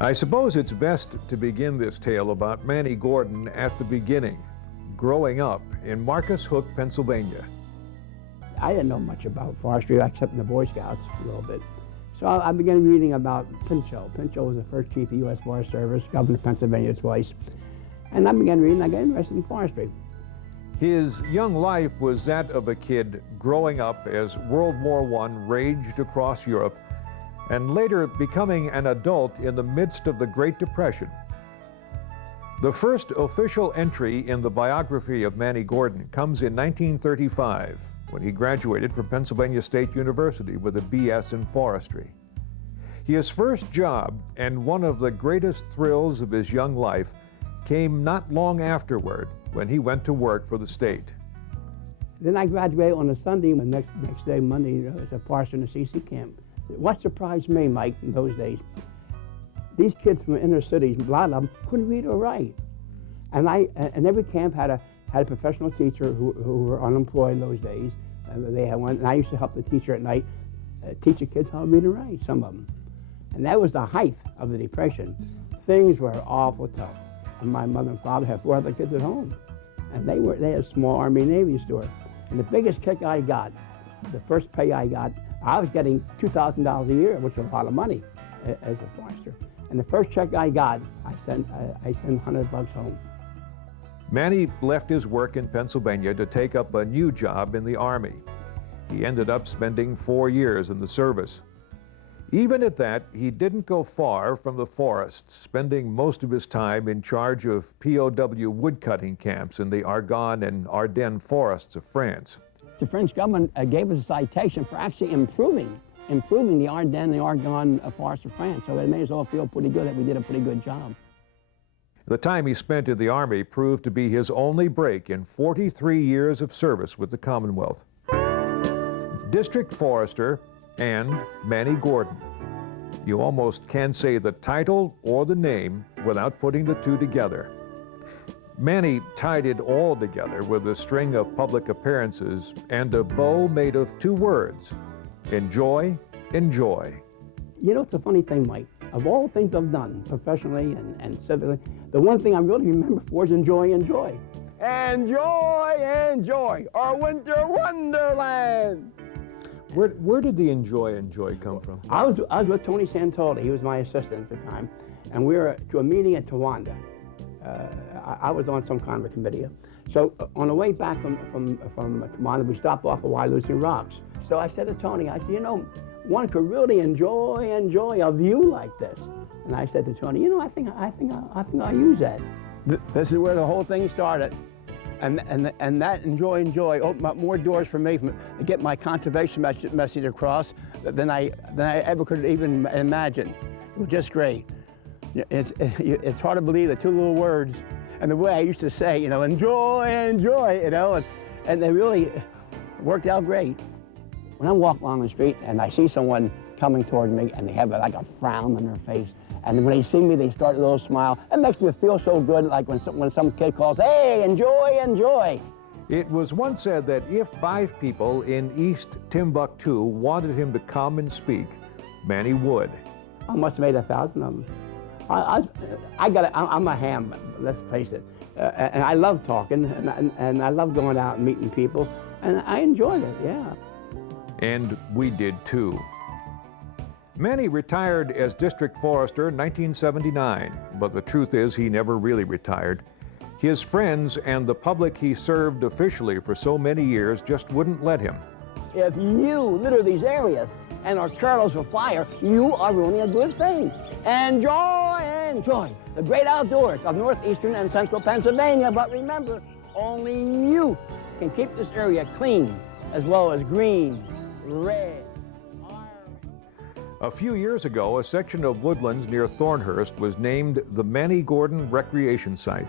I suppose it's best to begin this tale about Manny Gordon at the beginning, growing up in Marcus Hook, Pennsylvania. I didn't know much about forestry except in the Boy Scouts a little bit. So I began reading about Pinchot. Pinchot was the first chief of U.S. Forest Service, governor of Pennsylvania twice. And I began reading, I got interested in forestry. His young life was that of a kid growing up as World War I raged across Europe, and later becoming an adult in the midst of the Great Depression. The first official entry in the biography of Manny Gordon comes in 1935, when he graduated from Pennsylvania State University with a B.S. in forestry. His first job, and one of the greatest thrills of his young life, came not long afterward when he went to work for the state. Then I graduated on a Sunday, and the next day, Monday, was a forester in a CC camp. What surprised me, Mike, in those days, these kids from the inner cities, a lot of them couldn't read or write. And every camp had a professional teacher who were unemployed in those days. And they had one, and I used to help the teacher at night teach the kids how to read and write, some of them. And that was the height of the Depression. Things were awful tough. And my mother and father had 4 other kids at home. And they had a small Army Navy store. And the biggest kick I got, the first pay I got, I was getting $2,000 a year, which was a lot of money as a forester. And the first check I got, I sent $100 home. Manny left his work in Pennsylvania to take up a new job in the Army. He ended up spending 4 years in the service. Even at that, he didn't go far from the forest, spending most of his time in charge of POW woodcutting camps in the Argonne and Ardennes forests of France. The French government gave us a citation for actually improving the Ardennes and the Argonne forests of France, so it made us all feel pretty good that we did a pretty good job. The time he spent in the Army proved to be his only break in 43 years of service with the Commonwealth. District Forester and Manny Gordon. You almost can't say the title or the name without putting the two together. Manny tied it all together with a string of public appearances and a bow made of 2 words: enjoy, enjoy. You know, it's a funny thing, Mike. Of all the things I've done, professionally and civically, the one thing I really remember for is enjoy, enjoy. Enjoy, enjoy, our winter wonderland. Where did the enjoy come from? I was with Tony Santoli. He was my assistant at the time, and we were to a meeting at Towanda. I was on some kind of a committee. So on the way back from Towanda, we stopped off at Wyalusing Rocks. So I said to Tony, I said, you know, one could really enjoy a view like this. And I said to Tony, you know, I think I'll use that. This is where the whole thing started. And that enjoy opened up more doors for me to get my conservation message across than I ever could even imagine. It was just great. It's hard to believe the 2 little words and the way I used to say, you know, enjoy, you know, and they really worked out great. When I'm walking along the street and I see someone coming toward me and they have like a frown on their face, and when they see me, they start a little smile. It makes me feel so good, like when some kid calls, hey, enjoy, enjoy. It was once said that if 5 people in East Timbuktu wanted him to come and speak, Manny would. I must have made 1,000 of them. I'm a ham, let's face it. And I love talking, and I love going out and meeting people, and I enjoyed it, yeah. And we did too. Manny retired as district forester in 1979, but the truth is he never really retired. His friends and the public he served officially for so many years just wouldn't let him. If you litter these areas and are careless with fire, you are ruining a good thing. Enjoy the great outdoors of northeastern and central Pennsylvania, but remember, only you can keep this area clean, as well as green, red. A few years ago, a section of woodlands near Thornhurst was named the Manny Gordon Recreation Site.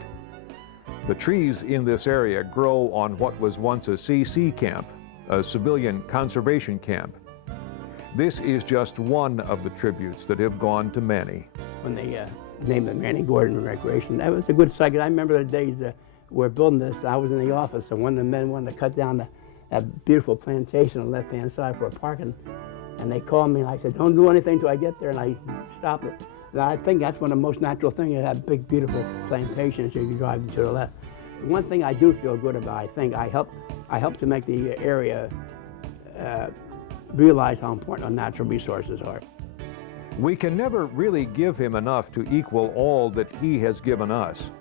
The trees in this area grow on what was once a CC camp, a civilian conservation camp. This is just one of the tributes that have gone to Manny. When they named the Manny Gordon Recreation, that was a good second. I remember the days we were building this. I was in the office, and one of the men wanted to cut down that beautiful plantation on the left-hand side for a parking. And they called me, and I said, don't do anything till I get there, and I stopped it. And I think that's one of the most natural things, you have big, beautiful plantations as you drive to the left. One thing I do feel good about, I think, I help to make the area realize how important our natural resources are. We can never really give him enough to equal all that he has given us.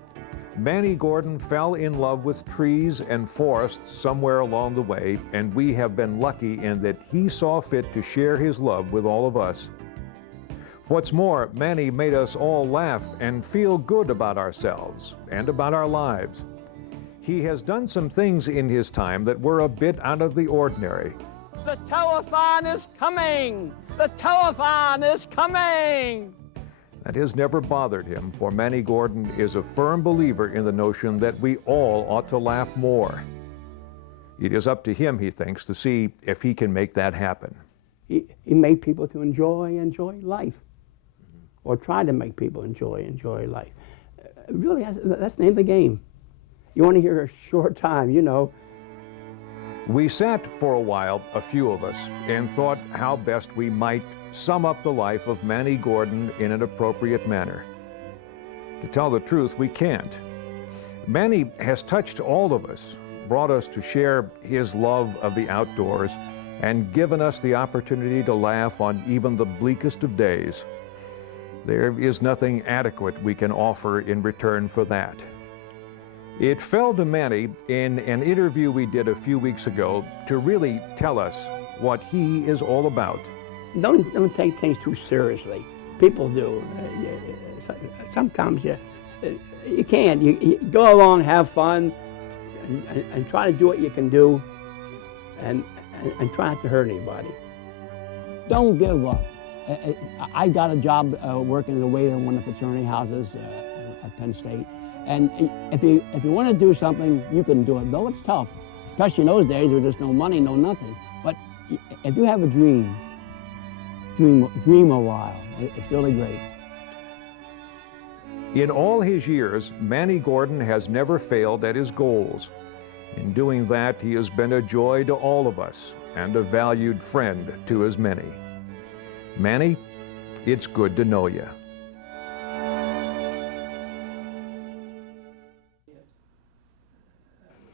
Manny Gordon fell in love with trees and forests somewhere along the way, and we have been lucky in that he saw fit to share his love with all of us. What's more, Manny made us all laugh and feel good about ourselves and about our lives. He has done some things in his time that were a bit out of the ordinary. The telephone is coming! The telephone is coming! That has never bothered him, for Manny Gordon is a firm believer in the notion that we all ought to laugh more. It is up to him, he thinks, to see if he can make that happen. He made people to enjoy life, or try to make people enjoy life. Really, that's the name of the game. You want to hear a short time, you know. We sat for a while, a few of us, and thought how best we might sum up the life of Manny Gordon in an appropriate manner. To tell the truth, we can't. Manny has touched all of us, brought us to share his love of the outdoors, and given us the opportunity to laugh on even the bleakest of days. There is nothing adequate we can offer in return for that. It fell to Manny in an interview we did a few weeks ago to really tell us what he is all about. Don't take things too seriously. People do. Sometimes you can't. You go along, have fun, and try to do what you can do, and try not to hurt anybody. Don't give up. I got a job working as a waiter in one of the fraternity houses at Penn State. And if you want to do something, you can do it. Though it's tough, especially in those days where there's no money, no nothing. But if you have a dream a while. It's really great. In all his years, Manny Gordon has never failed at his goals. In doing that, he has been a joy to all of us and a valued friend to as many. Manny, it's good to know you.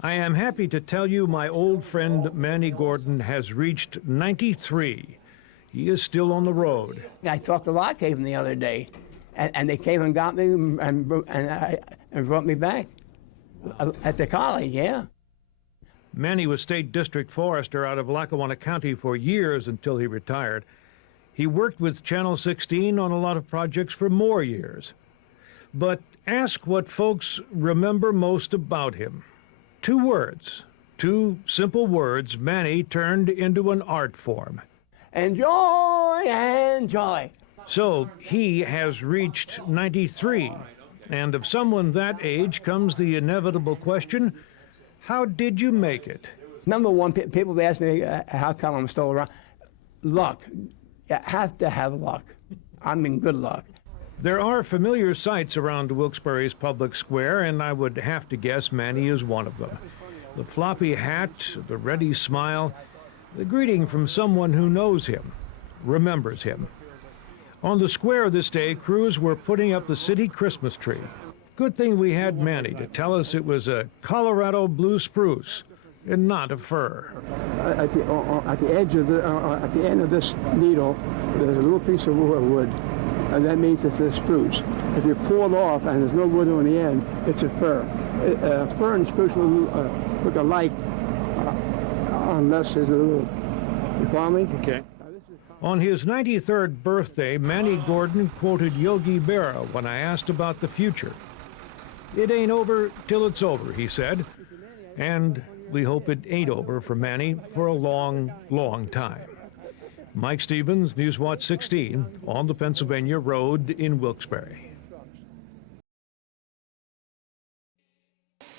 I am happy to tell you my old friend Manny Gordon has reached 93. He is still on the road. I talked to Lock Haven the other day, and they came and got me and brought me back at the college, yeah. Manny was state district forester out of Lackawanna County for years until he retired. He worked with Channel 16 on a lot of projects for more years. But ask what folks remember most about him. 2 words, 2 simple words Manny turned into an art form. Enjoy, enjoy. So he has reached 93, and of someone that age comes the inevitable question, how did you make it? Number one, people ask me how come I'm still around. Luck. You have to have luck. I mean, good luck. There are familiar sights around Wilkes-Barre's public square, and I would have to guess Manny is one of them. The floppy hat, the ready smile, the greeting from someone who knows him, remembers him. On the square this day, crews were putting up the city Christmas tree. Good thing we had Manny to tell us it was a Colorado blue spruce and not a fir. At the edge of at the end of this needle, there's a little piece of wood, and that means it's a spruce. If you pull it off and there's no wood on the end, it's a fir. Fir and spruce look alike, unless there's a little. You follow me? Okay. On his 93rd birthday, Manny Gordon quoted Yogi Berra when I asked about the future. It ain't over till it's over, he said. And we hope it ain't over for Manny for a long, long time. Mike Stevens, Newswatch 16, on the Pennsylvania Road in Wilkes-Barre.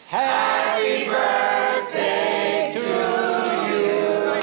Happy birthday to you.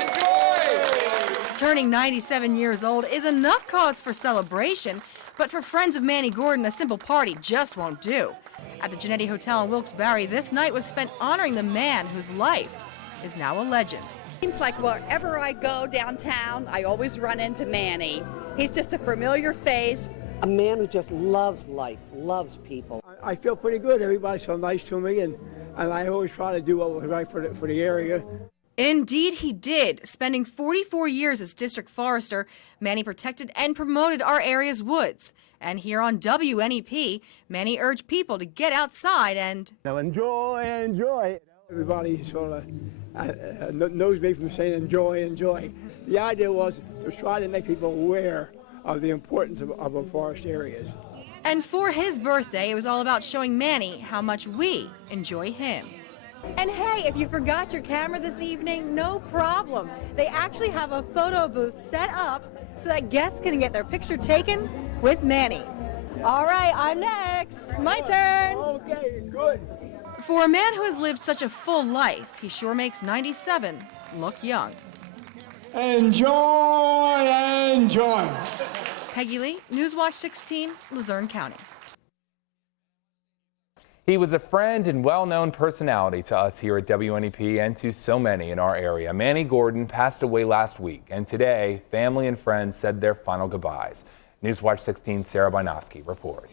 Enjoy! Turning 97 years old is enough cause for celebration, but for friends of Manny Gordon, a simple party just won't do. At the Genetti Hotel in Wilkes-Barre, this night was spent honoring the man whose life is now a legend. Seems like wherever I go downtown, I always run into Manny. He's just a familiar face. A man who just loves life, loves people. I feel pretty good. Everybody's so nice to me, and I always try to do what was right for the area. Indeed he did. Spending 44 years as district forester, Manny protected and promoted our area's woods. And here on WNEP, Manny urged people to get outside and enjoy, enjoy. Everybody sort of knows me from saying enjoy, enjoy. The idea was to try to make people aware of the importance of our forest areas. And for his birthday, it was all about showing Manny how much we enjoy him. And hey, if you forgot your camera this evening, no problem. They actually have a photo booth set up so that guests can get their picture taken with Manny. All right, I'm next. My turn. Okay, good. For a man who has lived such a full life, he sure makes 97 look young. Enjoy, enjoy. Peggy Lee, Newswatch 16, Luzerne County. He was a friend and well-known personality to us here at WNEP and to so many in our area. Manny Gordon passed away last week, and today, family and friends said their final goodbyes. Newswatch 16, Sarah Bynowski reports.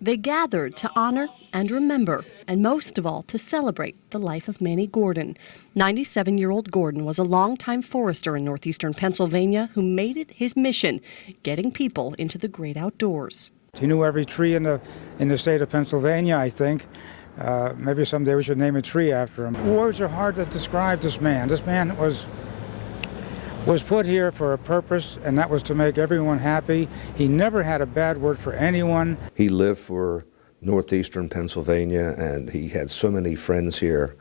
They gathered to honor and remember, and most of all, to celebrate the life of Manny Gordon. 97-year-old Gordon was a longtime forester in northeastern Pennsylvania who made it his mission, getting people into the great outdoors. He knew every tree in the state of Pennsylvania, I think. Maybe someday we should name a tree after him. Words are hard to describe this man. This man was put here for a purpose, and that was to make everyone happy. He never had a bad word for anyone. He lived for northeastern Pennsylvania, and he had so many friends here.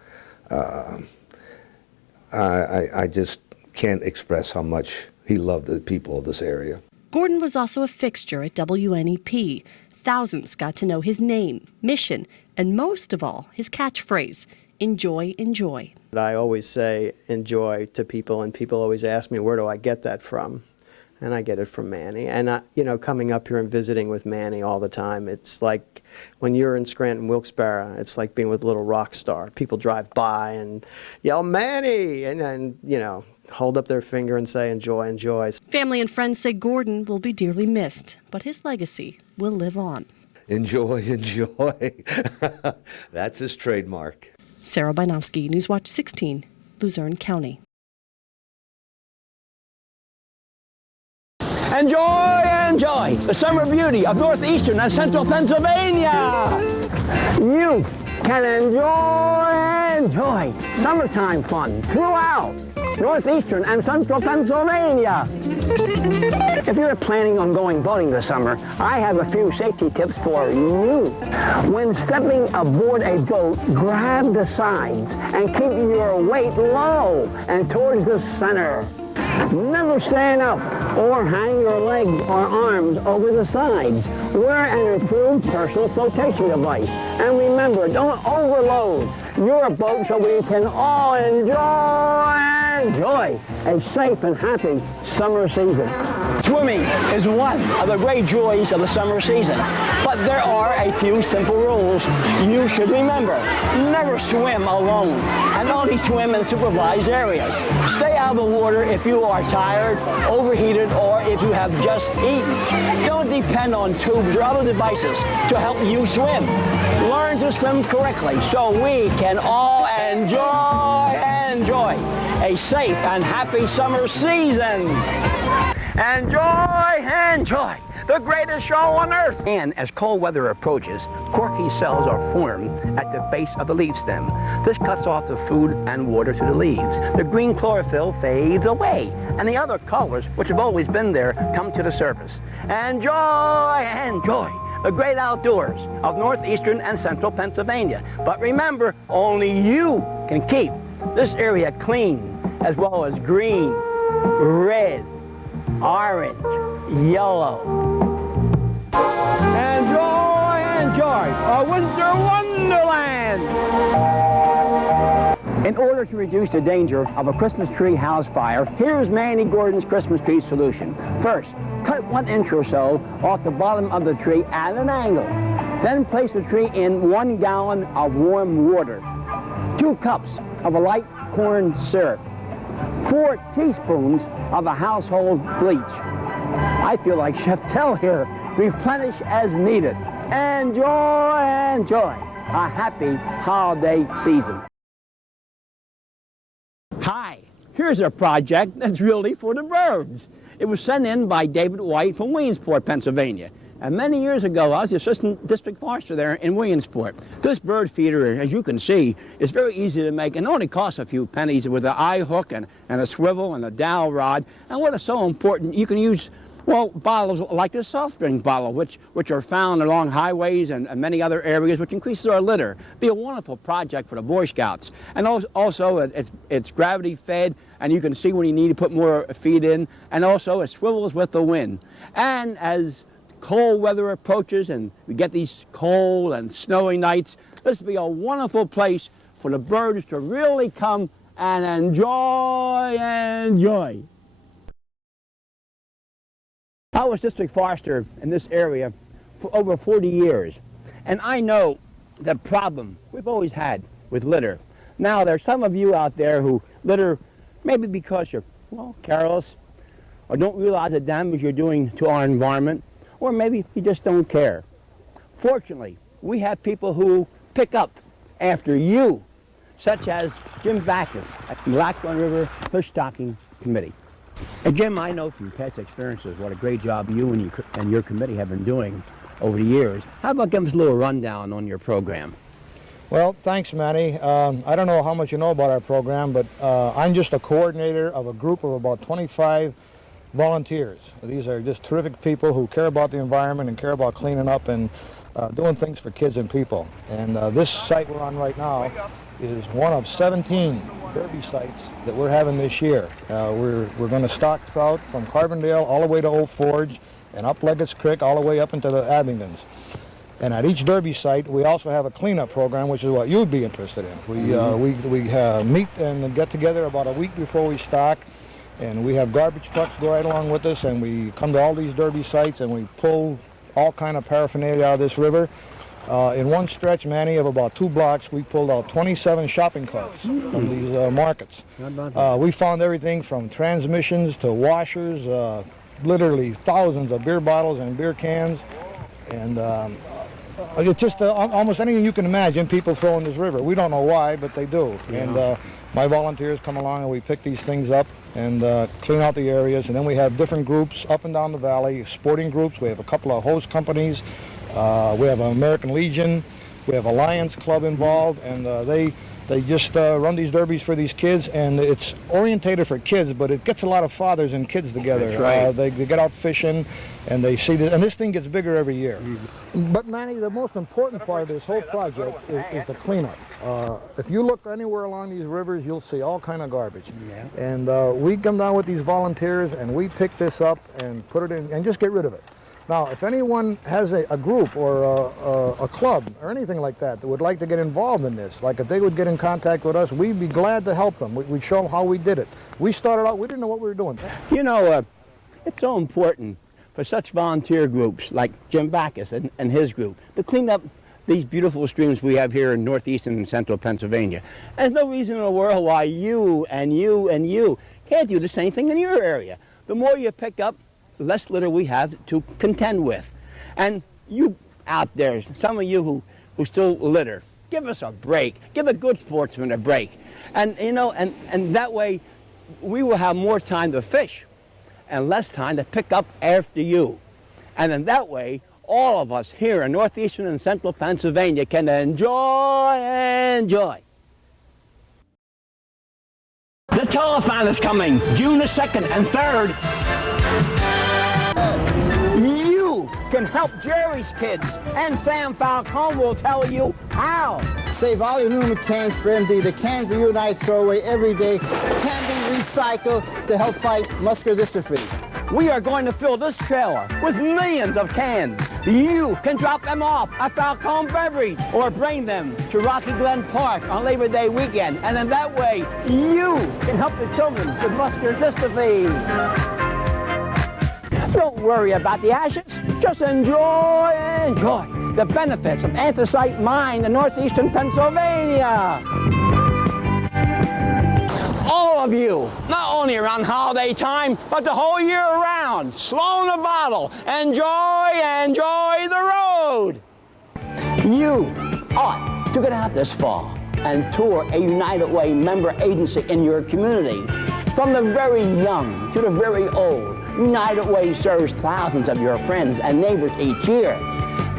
I just can't express how much he loved the people of this area. Gordon was also a fixture at WNEP. Thousands got to know his name, mission, and most of all, his catchphrase, enjoy, enjoy. I always say enjoy to people, and people always ask me, where do I get that from? And I get it from Manny. And, you know, coming up here and visiting with Manny all the time, it's like when you're in Scranton, Wilkes-Barre, it's like being with a little rock star. People drive by and yell, Manny, and you know, hold up their finger and say, enjoy, enjoy. Family and friends say Gordon will be dearly missed, but his legacy will live on. Enjoy, enjoy. That's his trademark. Sarah Bynowski, Newswatch 16, Luzerne County. Enjoy, enjoy the summer beauty of northeastern and central Pennsylvania. You can enjoy summertime fun throughout northeastern and central Pennsylvania. If you're planning on going boating this summer, I have a few safety tips for you. When stepping aboard a boat, grab the sides and keep your weight low and towards the center. Never stand up or hang your legs or arms over the sides. Wear an improved personal flotation device. And remember, don't overload your boat so we can all enjoy a safe and happy summer season. Swimming is one of the great joys of the summer season, but there are a few simple rules you should remember. Never swim alone, and only swim in supervised areas. Stay out of the water if you are tired, overheated, or if you have just eaten. Don't depend on tubes or other devices to help you swim. Learn to swim correctly so we can all enjoy a safe and happy summer season. Enjoy the greatest show on earth. And as cold weather approaches, corky cells are formed at the base of the leaf stem. This cuts off the food and water to the leaves. The green chlorophyll fades away, and the other colors, which have always been there, come to the surface. Enjoy the great outdoors of northeastern and central Pennsylvania. But remember, only you can keep this area clean, as well as green, red, orange, yellow. Enjoy a winter wonderland! In order to reduce the danger of a Christmas tree house fire, here's Manny Gordon's Christmas tree solution. First, cut 1 inch or so off the bottom of the tree at an angle. Then place the tree in 1 gallon of warm water, 2 cups of a light corn syrup, 4 teaspoons of the household bleach. I feel like Chef Tell here. Replenish as needed. Enjoy, enjoy a happy holiday season. Hi, here's a project that's really for the birds. It was sent in by David White from Williamsport, Pennsylvania. And many years ago, I was the assistant district forester there in Williamsport. This bird feeder, as you can see, is very easy to make and only costs a few pennies with an eye hook and a swivel and a dowel rod. And what is so important, you can use, well, bottles like this soft drink bottle, which are found along highways and many other areas, which increases our litter. Be a wonderful project for the Boy Scouts. And also, it's gravity fed, and you can see when you need to put more feed in. And also, it swivels with the wind. And as cold weather approaches and we get these cold and snowy nights, this will be a wonderful place for the birds to really come and enjoy. I was district forester in this area for over 40 years, and I know the problem we've always had with litter. Now, there's some of you out there who litter maybe because you're, well, careless, or don't realize the damage you're doing to our environment, or maybe you just don't care. Fortunately, we have people who pick up after you, such as Jim Backus at the Blackburn River Fish Stocking Committee. And Jim, I know from past experiences what a great job you and your committee have been doing over the years. How about giving us a little rundown on your program? Well, thanks, Manny. I don't know how much you know about our program, but I'm just a coordinator of a group of about 25 volunteers. These are just terrific people who care about the environment and care about cleaning up and doing things for kids and people. And this site we're on right now is one of 17 derby sites that we're having this year. We're going to stock trout from Carbondale all the way to Old Forge and up Leggett's Creek all the way up into the Abingdons. And at each derby site, we also have a cleanup program, which is what you'd be interested in. We meet and get together about a week before we stock, and we have garbage trucks go right along with us, and we come to all these derby sites and we pull all kind of paraphernalia out of this river. In one stretch, Manny, of about 2 blocks, we pulled out 27 shopping carts from these markets. We found everything from transmissions to washers, literally thousands of beer bottles and beer cans, and it's just almost anything you can imagine people throw in this river. We don't know why, but they do. Yeah. And my volunteers come along and we pick these things up and clean out the areas. And then we have different groups up and down the valley, sporting groups. We have a couple of hose companies. We have an American Legion. We have a Lions Club involved, and they just run these derbies for these kids, and it's orientated for kids, but it gets a lot of fathers and kids together. That's right. They get out fishing, and they see this, and this thing gets bigger every year. Mm-hmm. But Manny, the most important part of this whole project is the cleanup. If you look anywhere along these rivers, you'll see all kind of garbage. Yeah. And we come down with these volunteers, and we pick this up and put it in, and just get rid of it. Now, if anyone has a group or a club or anything like that would like to get involved in this, like if they would get in contact with us, we'd be glad to help them. We'd show them how we did it. We started out, we didn't know what we were doing. You know, it's so important for such volunteer groups like Jim Backus and his group to clean up these beautiful streams we have here in northeastern and central Pennsylvania. There's no reason in the world why you and you can't do the same thing in your area. The more you pick up, the less litter we have to contend with. And you out there, some of you who still litter, give us a break. Give a good sportsman a break. And, you know, and that way we will have more time to fish and less time to pick up after you. And in that way, all of us here in northeastern and central Pennsylvania can enjoy. The telethon is coming June the 2nd and 3rd. You can help Jerry's kids, and Sam Falcone will tell you how. Save all your aluminum cans for empty. The cans that you and I throw away every day can be recycled to help fight muscular dystrophy. We are going to fill this trailer with millions of cans. You can drop them off at Falcone Beverage or bring them to Rocky Glen Park on Labor Day weekend. And in that way, you can help the children with muscular dystrophy. Don't worry about the ashes. Just enjoy the benefits of anthracite mine in northeastern Pennsylvania. All all of you, not only around holiday time, but the whole year around. Slow in the bottle. Enjoy, enjoy the road. You ought to get out this fall and tour a United Way member agency in your community. From the very young to the very old, United Way serves thousands of your friends and neighbors each year.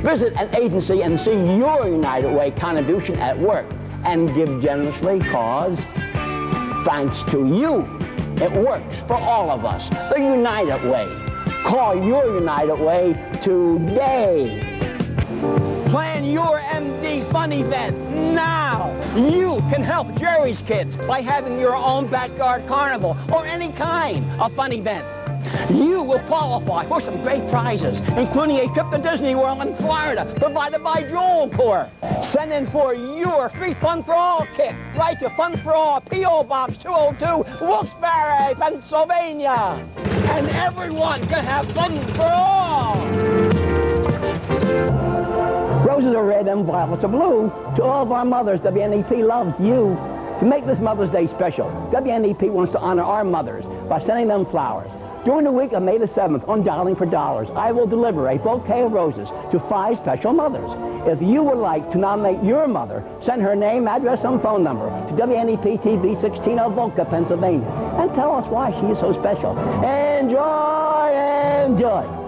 Visit an agency and see your United Way contribution at work and give generously, cause thanks to you, it works for all of us. The United Way. Call your United Way today. Plan your MD Fun event now. You can help Jerry's kids by having your own backyard carnival or any kind of fun event. You will qualify for some great prizes, including a trip to Disney World in Florida, provided by Jewel Corps. Send in for your free Fun for All kit. Write to Fun for All, P.O. Box 202, Wilkes-Barre, Pennsylvania. And everyone can have fun for all. Roses are red and violets are blue. To all of our mothers, WNEP loves you. To make this Mother's Day special, WNEP wants to honor our mothers by sending them flowers. During the week of May the 7th on Dialing for Dollars, I will deliver a bouquet of roses to 5 special mothers. If you would like to nominate your mother, send her name, address, and phone number to WNEP-TV 16 of Volca, Pennsylvania, and tell us why she is so special. Enjoy, enjoy.